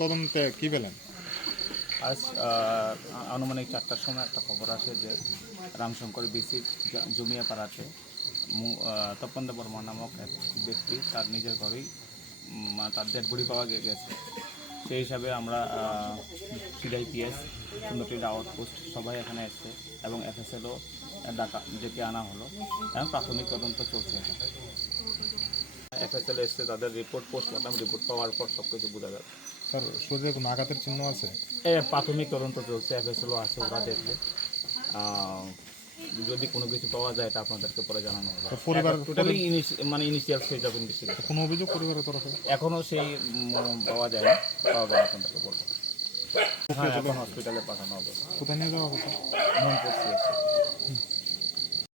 তদন্তে কি পেলেন? আজ আনুমানিক 4টার সময় একটা খবর আসে যে রামশঙ্কর বিসির জমিয়া পাড়াতে তপন বর্মা নামক এক ব্যক্তি তার নিজের ঘরেই তার ডেড বডি পাওয়া গেছে। সেই হিসাবে আমরা সিআইপিএস সুন্দরটির আউটপোস্ট সবাই এখানে এসছে এবং এফএসএলও ডেকে আনা হলো এবং প্রাথমিক তদন্ত চলছে। এফএসএল এসছে, তাদের রিপোর্ট পোস্টমর্টম রিপোর্ট পাওয়ার পর সব কিছু বোঝা যাবে। স্যার শরীরে কোনো আঘাতের চিহ্ন আছে? প্রাথমিক তদন্ত চলছে, এফএসএলও আছে, ওরা দেখবে। যদি কোনো কিছু পাওয়া যায় এটা আপনাদেরকে পরে জানানো হবে। পরিবার totally initial stage of investigation. কোনো অভিযোগ পরিবারের তরফে এখনও সেই পাওয়া যায় না, পাওয়া যায় আপনাদেরকে বলবো। হ্যাঁ, এখন হসপিটালে পাঠানো হবে। কোথায় নিয়ে যাওয়া হতো? মনপুর